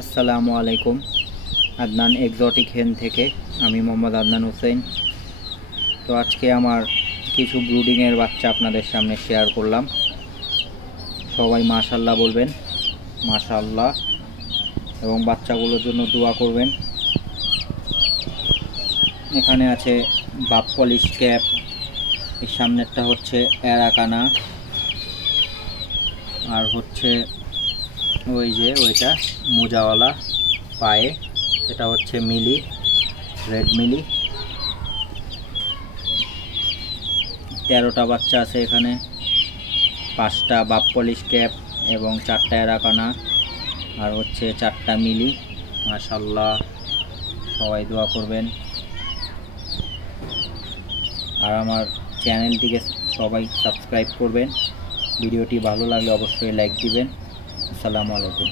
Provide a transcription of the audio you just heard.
আসসালামু আলাইকুম। আদনান এক্সোটিক হেন থেকে আমি মোহাম্মদ আদনান হোসেন। তো আজকে আমার কিছু ব্রুডিংয়ের বাচ্চা আপনাদের সামনে শেয়ার করলাম। সবাই মাশাআল্লাহ বলবেন, মাশাআল্লাহ, এবং বাচ্চাগুলোর জন্য দোয়া করবেন। এখানে আছে বাপ পলিশ ক্যাপ, এর সামনেরটা হচ্ছে অ্যারাকানা, আর হচ্ছে ওই যে ওইটা মোজাওয়ালা পায়ে, সেটা হচ্ছে মিলি, রেড মিলি। 13টা বাচ্চা আছে এখানে, 5টা বাপ পলিশ ক্যাপ এবং 4টা অ্যারাকানা, আর হচ্ছে 4টা মিলি। মাশাআল্লাহ, সবাই দোয়া করবেন। আর আমার চ্যানেলটিকে সবাই সাবস্ক্রাইব করবেন। ভিডিওটি ভালো লাগলে অবশ্যই লাইক দিবেন। আসসালামু আলাইকুম।